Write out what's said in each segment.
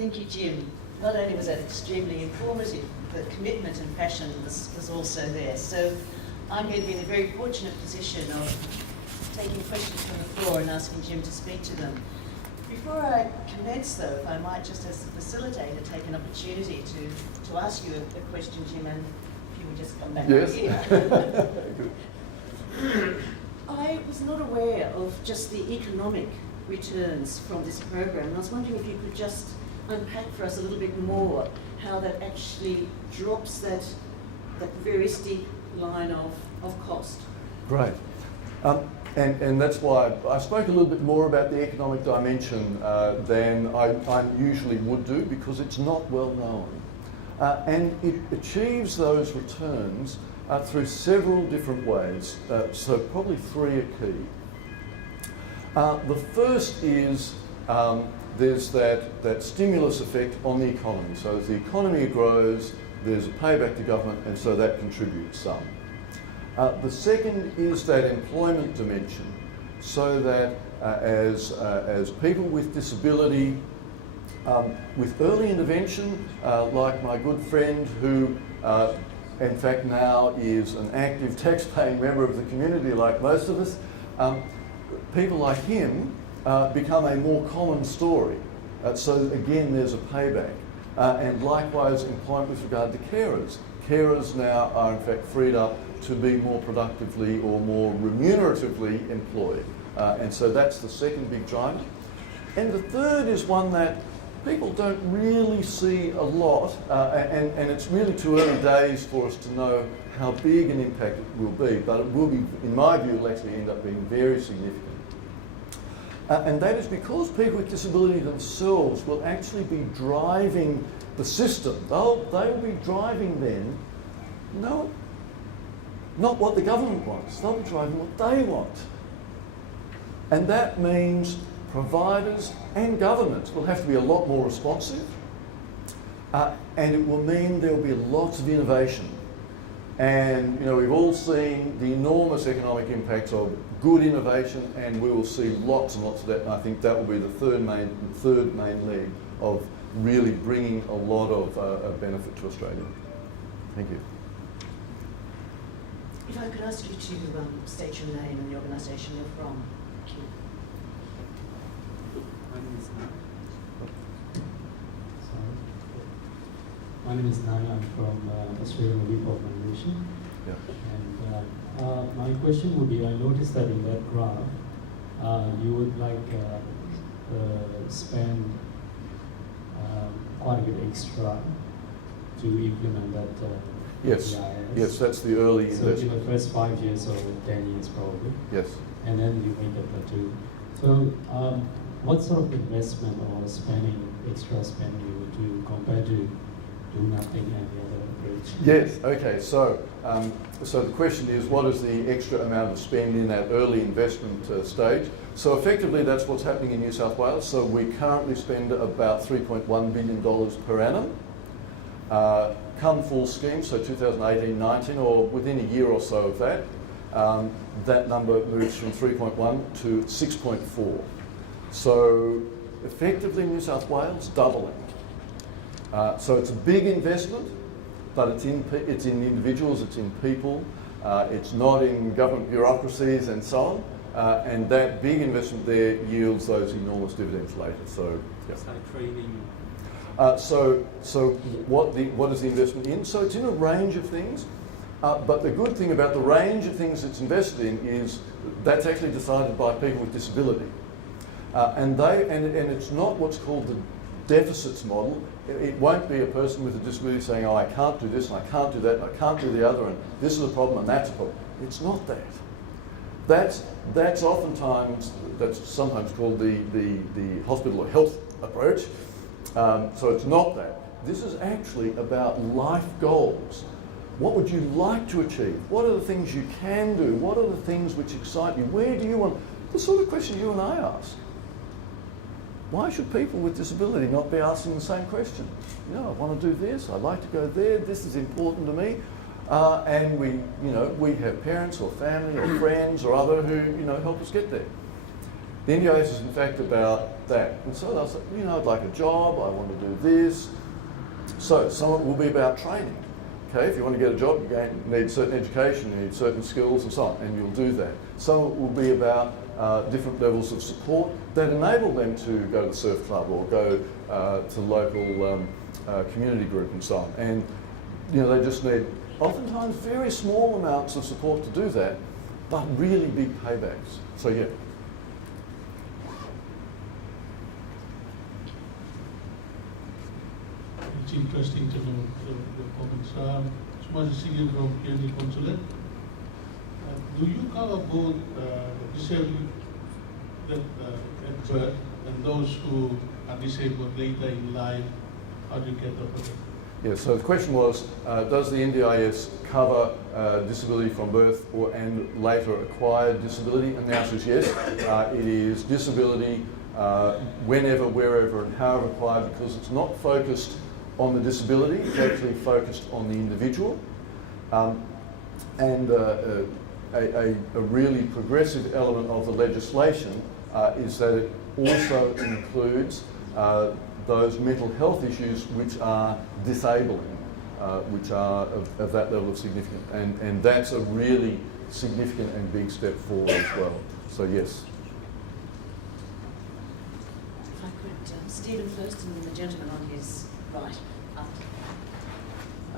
Thank you, Jim. Not only was that extremely informative, the commitment and passion was also there. So I'm going to be in a very fortunate position of taking questions from the floor and asking Jim to speak to them. Before I commence, though, if I might just as the facilitator take an opportunity to ask you a question, Jim, and if you would just come back here. I was not aware of just the economic returns from this program, and I was wondering if you could just unpack for us a little bit more how that actually drops that very steep line of cost. Great. And that's why I spoke a little bit more about the economic dimension than I usually would do, because it's not well known. And it achieves those returns through several different ways. So probably three are key. The first is there's that stimulus effect on the economy. So as the economy grows, there's a payback to government, and so that contributes some. The second is that employment dimension, so that as people with disability, with early intervention, like my good friend who in fact now is an active tax-paying member of the community like most of us, people like him become a more common story. So again, there's a payback. And likewise, employment with regard to carers. Carers now are in fact freed up to be more productively or more remuneratively employed. And so that's the second big driver. And the third is one that people don't really see a lot, and it's really too early days for us to know how big an impact it will be, but it will be, in my view, will actually end up being very significant. And that is because people with disability themselves will actually be driving the system. They'll be driving then, not what the government wants, they'll be driving what they want. And that means providers and governments will have to be a lot more responsive, and it will mean there will be lots of innovation. And we've all seen the enormous economic impacts of good innovation, and we will see lots and lots of that. And I think that will be the third main leg of really bringing a lot of benefit to Australia. Thank you. If I could ask you to state your name and the organisation you're from. Thank you. My name is Nana. I'm from Australian Relief Organisation. Yeah. And my question would be, I noticed that in that graph, you would like spend quite a bit extra to implement that Yes. EIS. Yes, that's the early So investment. in the first 5 years or 10 years probably. Yes. And then you make a plateau. So what sort of investment or extra spending you would do compared to do nothing and the other approach? Yes, okay, so the question is, what is the extra amount of spend in that early investment stage? So effectively that's what's happening in New South Wales. So we currently spend about $3.1 billion per annum. Come full scheme, so 2018-19, or within a year or so of that, that number moves from 3.1 to 6.4. So effectively New South Wales doubling. So it's a big investment, but it's in individuals, it's in people, it's not in government bureaucracies and so on, and that big investment there yields those enormous dividends later. So, yeah. It's like training. So what is the investment in? So it's in a range of things, but the good thing about the range of things it's invested in is that's actually decided by people with disability, and it's not what's called the deficits model. It won't be a person with a disability saying, oh, I can't do this and I can't do that and I can't do the other and this is a problem and that's a problem. It's not that. That's oftentimes, that's sometimes called the hospital or health approach. So it's not that. This is actually about life goals. What would you like to achieve? What are the things you can do? What are the things which excite you? Where do you want? The sort of question you and I ask. Why should people with disability not be asking the same question? I want to do this, I'd like to go there, this is important to me. And we have parents or family or friends or other who, help us get there. The NDIS is in fact about that. And so they'll say, you know, I'd like a job, I want to do this. So some of it will be about training. Okay, if you want to get a job, you need certain education, you need certain skills and so on, and you'll do that. Some of it will be about different levels of support that enable them to go to the surf club or go to local community group and so on. And you know, they just need oftentimes very small amounts of support to do that, but really big paybacks. So yeah. It's interesting to know your comments. Sumasi Singh from PND Consulate. Do you cover both disabled at birth and those who are disabled later in life? How do you get over that? Yeah, so the question was, does the NDIS cover disability from birth and later acquired disability? And the answer is yes. It is disability whenever, wherever and however acquired, because it's not focused on the disability, it's actually focused on the individual. And a really progressive element of the legislation is that it also includes those mental health issues which are disabling, which are of that level of significance. And that's a really significant and big step forward as well. So yes. If I could, Stephen first and then the gentleman on his right.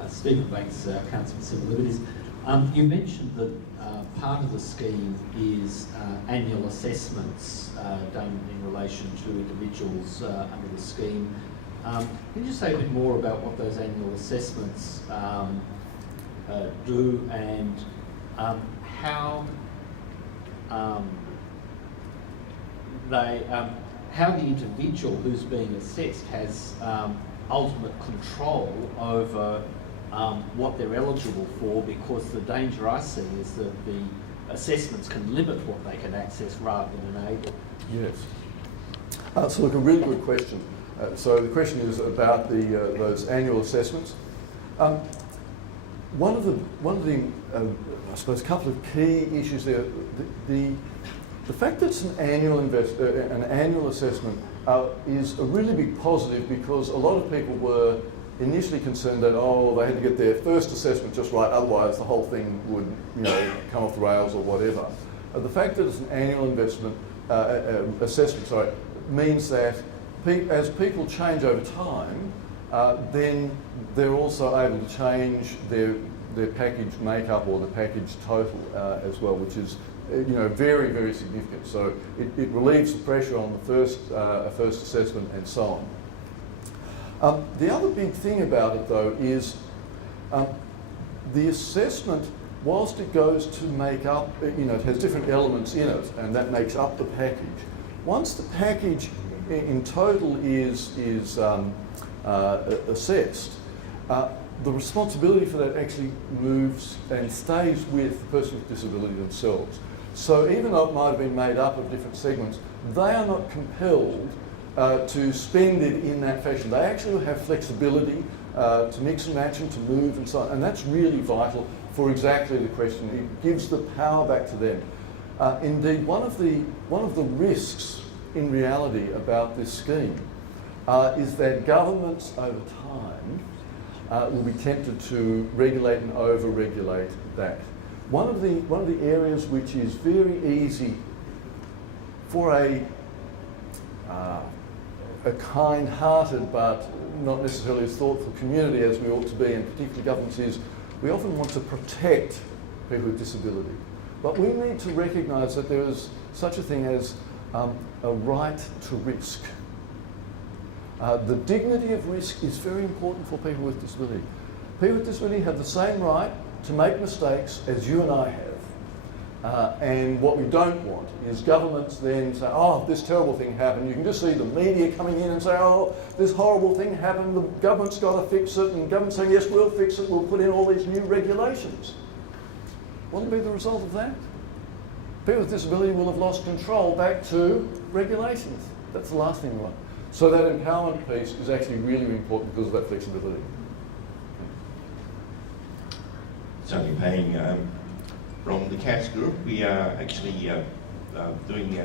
Stephen Banks, Council for Civil Liberties. You mentioned that part of the scheme is annual assessments done in relation to individuals under the scheme. Can you just say a bit more about what those annual assessments do and how how the individual who's being assessed has ultimate control over what they're eligible for, because the danger I see is that the assessments can limit what they can access rather than enable. Yes. So look, a really good question. So the question is about those annual assessments. One of the I suppose a couple of key issues there. The fact that it's an annual assessment is a really big positive, because a lot of people were initially concerned that, oh, they had to get their first assessment just right, otherwise the whole thing would, you know, come off the rails or whatever. The fact that it's an annual assessment means that as people change over time, then they're also able to change their package makeup or the package total as well, which is very, very significant. So it relieves the pressure on the first assessment and so on. The other big thing about it, though, is the assessment, whilst it goes to make up, it has different elements in it, and that makes up the package. Once the package in total is assessed, the responsibility for that actually moves and stays with the person with disability themselves. So even though it might have been made up of different segments, they are not compelled to spend it in that fashion. They actually have flexibility to mix and match and to move and so on, and that's really vital for exactly the question. It gives the power back to them. Indeed, one of the risks in reality about this scheme is that governments over time will be tempted to regulate and over-regulate that. One of the areas which is very easy for a kind-hearted but not necessarily as thoughtful community as we ought to be, and particularly governments, is we often want to protect people with disability. But we need to recognise that there is such a thing as a right to risk. The dignity of risk is very important for people with disability. People with disability have the same right to make mistakes as you and I have. And what we don't want is governments then say, oh, this terrible thing happened. You can just see the media coming in and say, oh, this horrible thing happened, the government's got to fix it, and the government's saying, yes, we'll fix it, we'll put in all these new regulations. What will be the result of that? People with disability will have lost control back to regulations. That's the last thing we want. So that empowerment piece is actually really important because of that flexibility. Tony Payne, from the CATS group, we are actually doing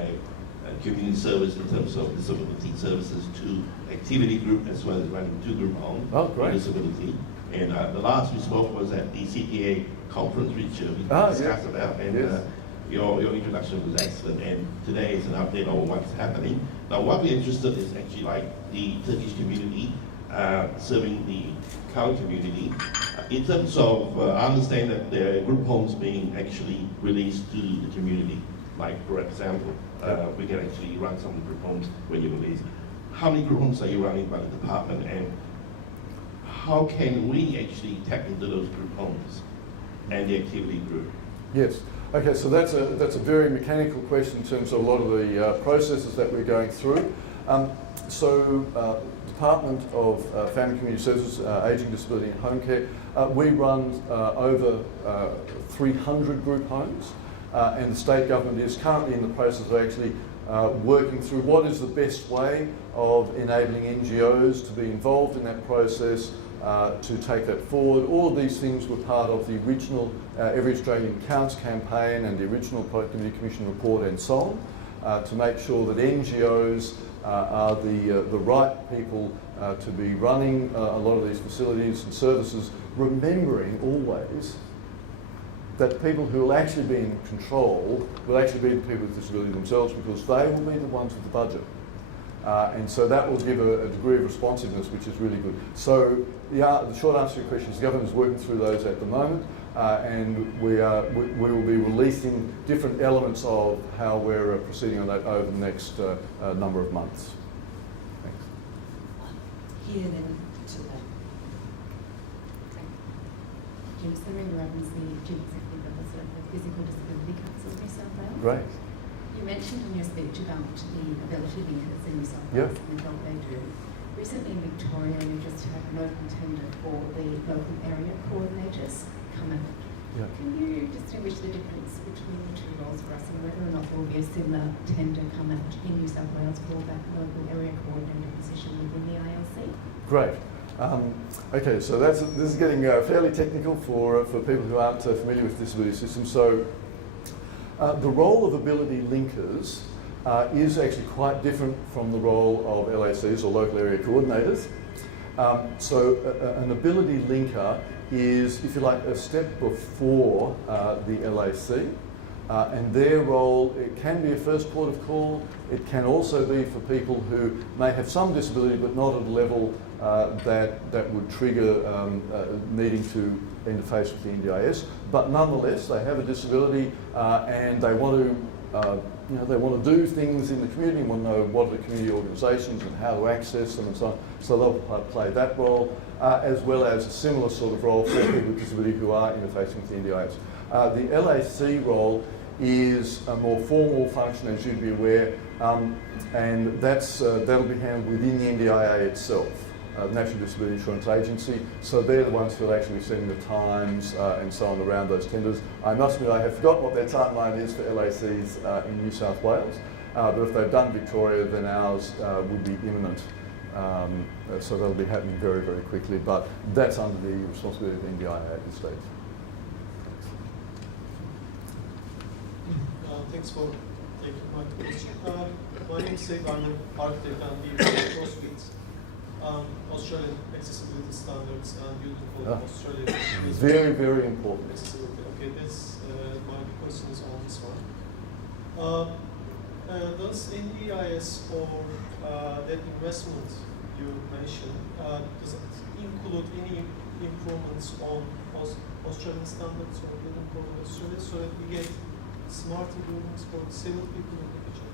community service in terms of disability services to activity group as well as running 2 group homes for disability. And the last we spoke was at the CTA conference, which we discussed about, and your introduction was excellent. And today is an update on what's happening. Now, what we're interested is actually like the Turkish community serving the current community. In terms of, I understand that there are group homes being actually released to the community. Like, for example, we can actually run some group homes when you release. How many group homes are you running by the department, and how can we actually tap into those group homes and the activity group? Yes. Okay, so that's a very mechanical question in terms of a lot of the processes that we're going through. Department of Family Community Services, Ageing, Disability and Home Care, we run over 300 group homes, and the state government is currently in the process of actually working through what is the best way of enabling NGOs to be involved in that process, to take that forward. All of these things were part of the original Every Australian Counts campaign and the original Productivity Commission report and so on, to make sure that NGOs are the right people to be running a lot of these facilities and services, remembering always that people who will actually be in control will actually be the people with disability themselves, because they will be the ones with the budget. And so that will give a degree of responsiveness, which is really good. So the short answer to your question is the government is working through those at the moment, and we will be releasing different elements of how we're proceeding on that over the next number of months. Thanks. Here then to that. Jim Longley, the Chief Executive Officer of the Physical Disability Council of New South Wales. Great. You mentioned in your speech about the ability linkers in New South Yep. Wales and the job they do. Recently in Victoria, we just had an open tender for the local area coordinators come out. Yep. Can you distinguish the difference between the 2 roles for us, and whether or not there will be a similar tender come out in New South Wales for that local area coordinator position within the ILC? Great. Okay, so this is getting fairly technical for people who aren't familiar with disability systems. So the role of ability linkers is actually quite different from the role of LACs or local area coordinators. An ability linker is, if you like, a step before the LAC. And their role, it can be a first port of call. It can also be for people who may have some disability but not at a level that would trigger needing to interface with the NDIS. But nonetheless, they have a disability and they want to, they want to do things in the community, want to know what are the community organisations and how to access them and so on. So they'll play that role, as well as a similar sort of role for people with disability who are interfacing with the NDIS. The LAC role is a more formal function, as you'd be aware, and that'll be handled within the NDIA itself, National Disability Insurance Agency. So they're the ones who are actually setting the times and so on around those tenders. I must admit I have forgotten what their timeline is for LACs in New South Wales, but if they've done Victoria, then ours would be imminent. So that'll be happening very, very quickly, but that's under the responsibility of the NDIA at this stage. Thanks for taking my question. My name is Seyf, I'm an architect and we CrossFit, Australian accessibility standards and beautiful Australian very, very important. accessibility. Okay, that's my question is on this one. Does NDIS or that investment you mentioned, does it include any improvements on Australian standards or building code of Australia, so that we get smarter buildings for disabled people in the future?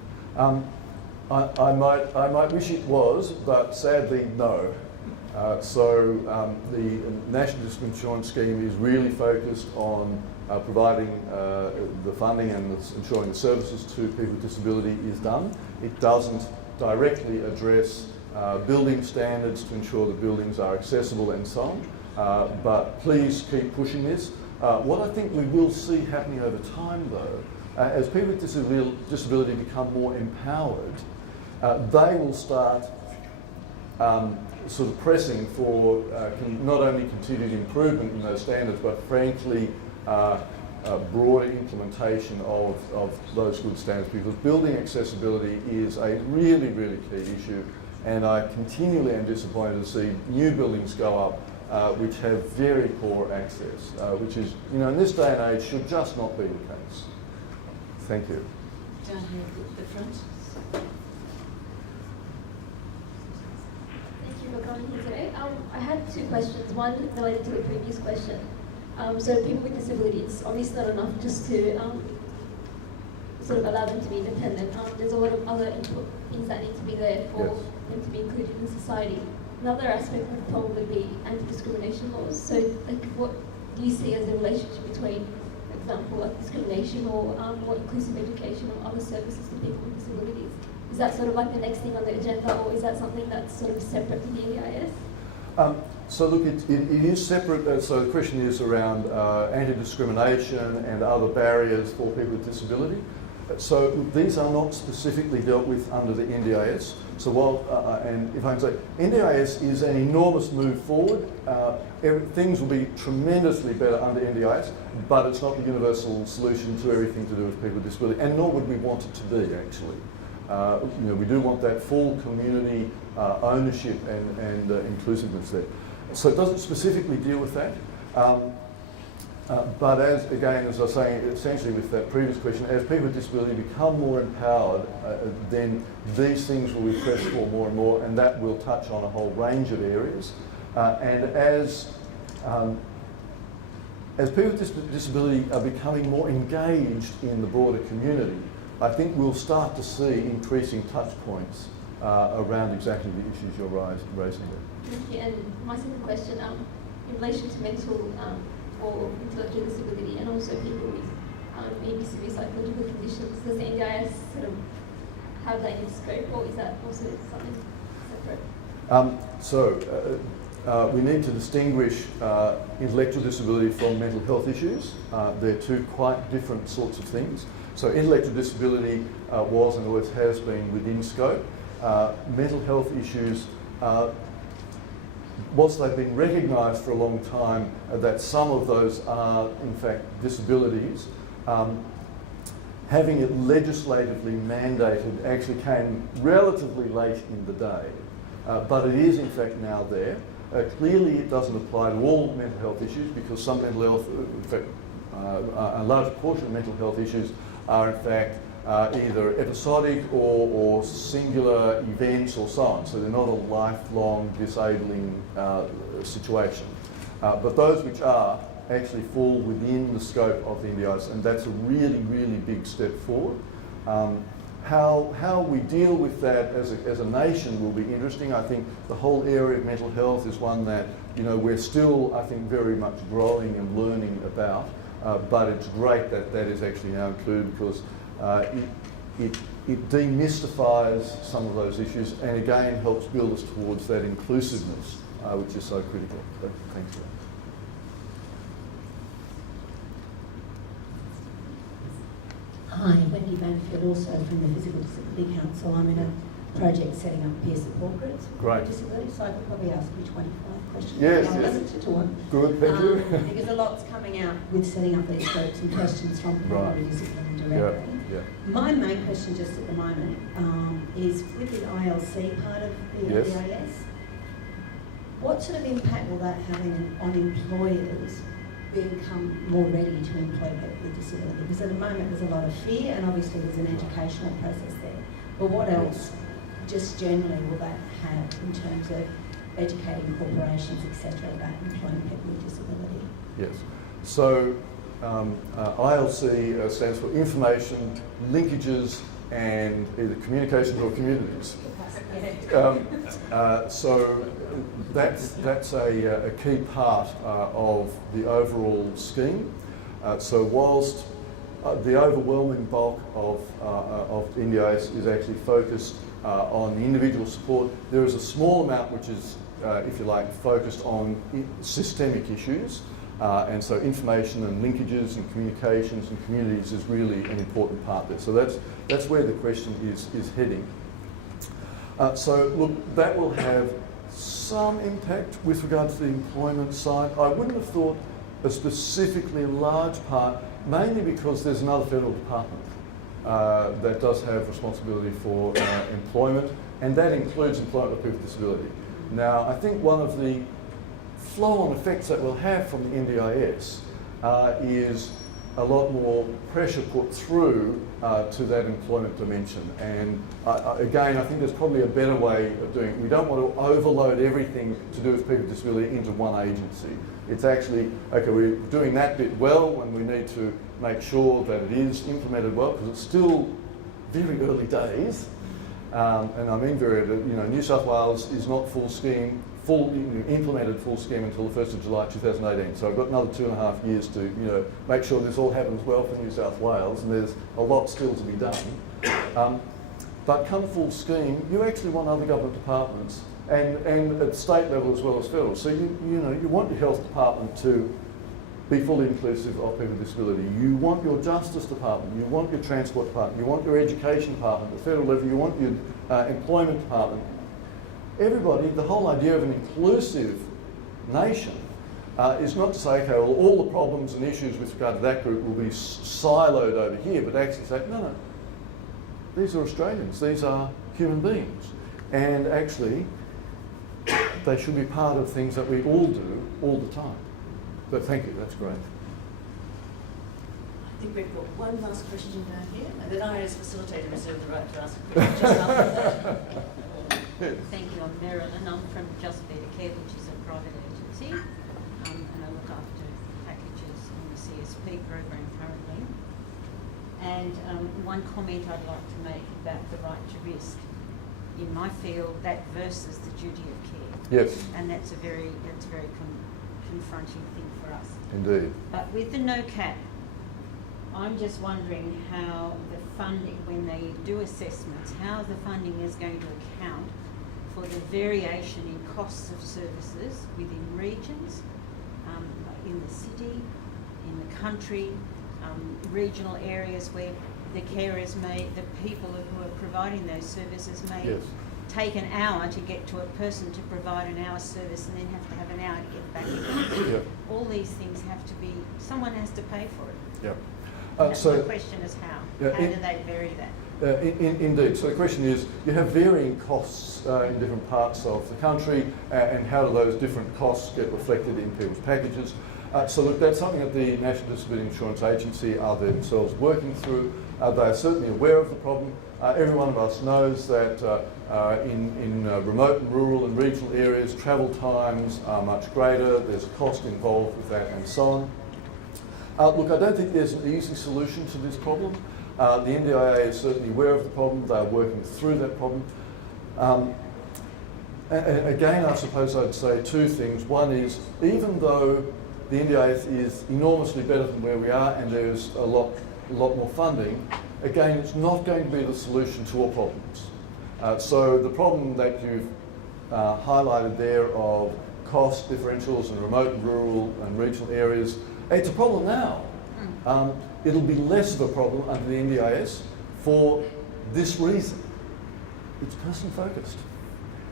I might wish it was, but sadly no. The National Disability Insurance Scheme is really focused on providing the funding and ensuring the services to people with disability is done. It doesn't directly address building standards to ensure the buildings are accessible and so on, but please keep pushing this. What I think we will see happening over time, though, as people with disability become more empowered, they will start sort of pressing for not only continued improvement in those standards, but frankly, broader implementation of those good standards, because building accessibility is a really, really key issue, and I continually am disappointed to see new buildings go up which have very poor access, which is, in this day and age should just not be the case. Thank you. Down here at the front. Thank you for coming here today. I had two questions. One related to the previous question. So people with disabilities, obviously not enough just to sort of allow them to be independent. There's a lot of other things that need to be there for them to be included in society. Another aspect would probably be anti-discrimination laws. So, like, what do you see as the relationship between, for example, like discrimination or more inclusive education or other services to people with disabilities? Is that sort of like the next thing on the agenda, or is that something that's sort of separate to the EIS? So look, it is separate. So the question is around anti-discrimination and other barriers for people with disability. So these are not specifically dealt with under the NDIS. So while, and if I can say, NDIS is an enormous move forward. Things will be tremendously better under NDIS, but it's not the universal solution to everything to do with people with disability, and nor would we want it to be, actually. We do want that full community ownership and inclusiveness there. So it doesn't specifically deal with that. But as I was saying, essentially with that previous question, as people with disability become more empowered, then these things will be pressed for more and more, and that will touch on a whole range of areas. And as people with disability are becoming more engaged in the broader community, I think we'll start to see increasing touch points around exactly the issues you're raising there. Thank you. And my second question, in relation to mental or intellectual disability, and also people with maybe severe psychological conditions, does the NDIS sort of have that in scope, or is that also something separate? We need to distinguish intellectual disability from mental health issues. They're two quite different sorts of things. So intellectual disability was and always has been within scope. Mental health issues, whilst they've been recognised for a long time that some of those are in fact disabilities, having it legislatively mandated actually came relatively late in the day. But it is in fact now there. Clearly it doesn't apply to all mental health issues, because some mental health, in fact a large portion of mental health issues are in fact either episodic or singular events or so on. So they're not a lifelong disabling situation. But those which are actually fall within the scope of the NDIS, and that's a really, really big step forward. How we deal with that as a nation will be interesting. I think the whole area of mental health is one that we're still, I think, very much growing and learning about. But it's great that that is actually now included, because it demystifies some of those issues, and again helps build us towards that inclusiveness, which is so critical. So, thanks for that. Hi, Wendy Banfield, also from the Physical Disability Council. I'm in a project setting up peer support groups with disabilities, so I could probably ask you 25 questions. Yes, I'll yes. listen to one. Good, thank you. Because a lot's coming out with setting up these groups and questions from people with disability directly. Yeah. My main question just at the moment is with the ILC part of the EIS, what sort of impact will that have on employers become more ready to employ people with disability? Because at the moment there's a lot of fear, and obviously there's an educational process there. But what else, just generally, will that have in terms of educating corporations, etc., about employing people with disability? Yes. So ILC stands for Information, Linkages, and either Communications or Communities. So that's a key part of the overall scheme. So whilst the overwhelming bulk of NDIS is actually focused on the individual support, there is a small amount which is, if you like, focused on systemic issues. And so information and linkages and communications and communities is really an important part there. So that's where the question is heading. So look, that will have some impact with regard to the employment side. I wouldn't have thought a specifically large part, mainly because there's another federal department that does have responsibility for employment, and that includes employment of people with disability. Now, I think one of the flow-on effects that we'll have from the NDIS is a lot more pressure put through to that employment dimension. And again, I think there's probably a better way of doing it. We don't want to overload everything to do with people with disability into one agency. It's actually, okay, we're doing that bit well, and we need to make sure that it is implemented well, because it's still very early days. And I mean very early, New South Wales is not implemented full scheme until the 1st of July 2018. So I've got another 2.5 years to make sure this all happens well for New South Wales, and there's a lot still to be done. But come full scheme, you actually want other government departments, and at state level as well as federal. So you want your health department to be fully inclusive of people with disability. You want your justice department, you want your transport department, you want your education department, at the federal level, you want your employment department. Everybody, the whole idea of an inclusive nation is not to say, okay, well, all the problems and issues with regard to that group will be siloed over here, but actually say, no, these are Australians, these are human beings. And actually, they should be part of things that we all do all the time. But thank you, that's great. I think we've got one last question down here, and then I, as facilitator, reserve the right to ask a question just after that. Thank you. I'm Marilyn. I'm from Just Better Care, which is a private agency, and I look after packages in the CSP program currently. And one comment I'd like to make about the right to risk. In my field, that versus the duty of care. Yes. And that's a very confronting thing for us. Indeed. But with the no cap, I'm just wondering how the funding, when they do assessments, how the funding is going to account for the variation in costs of services within regions, in the city, in the country, regional areas where the carers the people who are providing those services may take an hour to get to a person to provide an hour's service, and then have to have an hour to get back again. All these things have to be, someone has to pay for it. So my question is how? How do they vary that? Indeed. So the question is, you have varying costs in different parts of the country, and how do those different costs get reflected in people's packages? So look, that's something that the National Disability Insurance Agency are themselves working through. They are certainly aware of the problem. Every one of us knows that in remote and rural and regional areas, travel times are much greater, there's a cost involved with that, and so on. Look, I don't think there's an easy solution to this problem. The NDIA is certainly aware of the problem. They are working through that problem. And again, I suppose I'd say two things. One is, even though the NDIA is enormously better than where we are, and there's a lot more funding, again, it's not going to be the solution to all problems. So the problem that you've highlighted there of cost differentials in remote and rural and regional areas, it's a problem now. It'll be less of a problem under the NDIS for this reason. It's person-focused.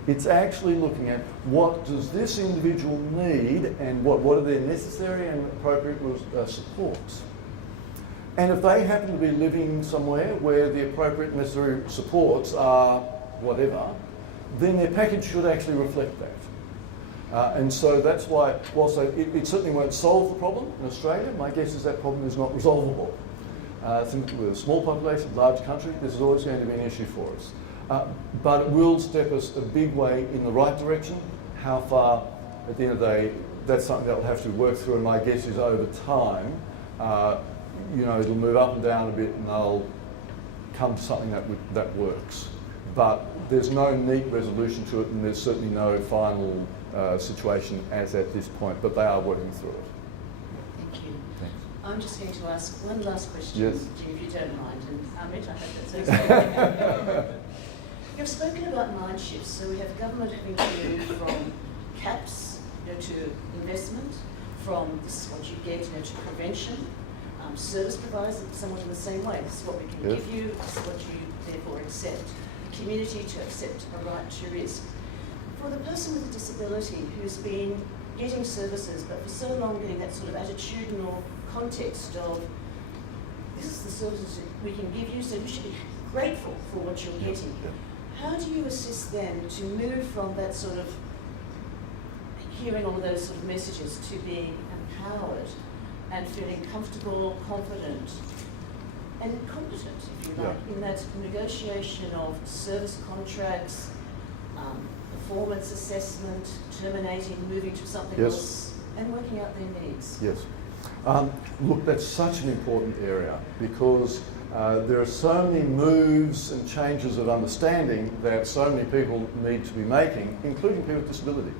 It's actually looking at what does this individual need, and what are their necessary and appropriate supports. And if they happen to be living somewhere where the appropriate necessary supports are whatever, then their package should actually reflect that. And so that's why, whilst it certainly won't solve the problem in Australia, my guess is that problem is not resolvable. I think with a small population, large country, this is always going to be an issue for us. But it will step us a big way in the right direction. How far, at the end of the day, that's something that will have to work through, and my guess is over time, it'll move up and down a bit, and they'll come to something that works. But there's no neat resolution to it, and there's certainly no final situation as at this point, but they are working through it. Thank you. Thanks. I'm just going to ask one last question, Yes. Jim, if you don't mind, and Amit, I hope that's okay. You've spoken about mind shifts, so we have government having to move from caps to investment, from this is what you get to prevention. Service providers are somewhat in the same way. This is what we can give you, this is what you therefore accept. Community to accept a right to risk. For the person with a disability who's been getting services, but for so long getting that sort of attitudinal context of this is the services we can give you, so you should be grateful for what you're getting. How do you assist them to move from that sort of hearing all of those sort of messages to being empowered and feeling comfortable, confident, and competent, if you like, in that negotiation of service contracts, performance assessment, terminating, moving to something else, and working out their needs? Yes. Look, that's such an important area because there are so many moves and changes of understanding that so many people need to be making, including people with disability.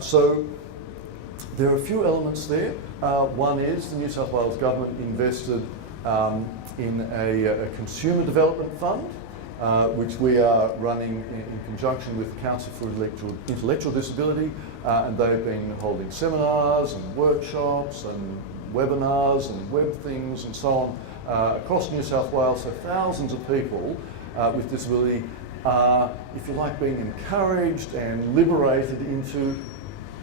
So there are a few elements there. One is the New South Wales government invested in a consumer development fund, which we are running in conjunction with the Council for Intellectual Disability, and they've been holding seminars and workshops and webinars and web things and so on across New South Wales. So thousands of people with disability are, if you like, being encouraged and liberated into,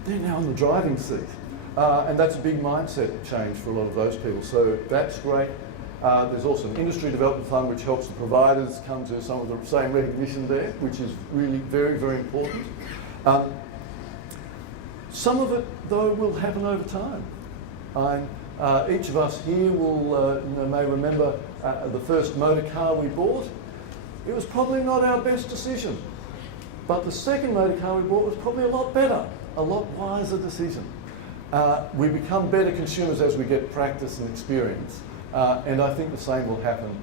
they're now in the driving seat. And that's a big mindset change for a lot of those people. So that's great. There's also an industry development fund which helps the providers come to some of the same recognition there, which is really very, very important. Some of it, though, will happen over time. Each of us here will, may remember the first motor car we bought. It was probably not our best decision, but the second motor car we bought was probably a lot better, a lot wiser decision. We become better consumers as we get practice and experience, and I think the same will happen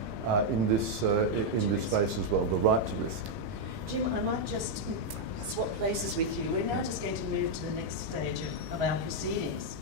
in this space as well, the right to risk. Jim, I might just swap places with you. We're now just going to move to the next stage of our proceedings.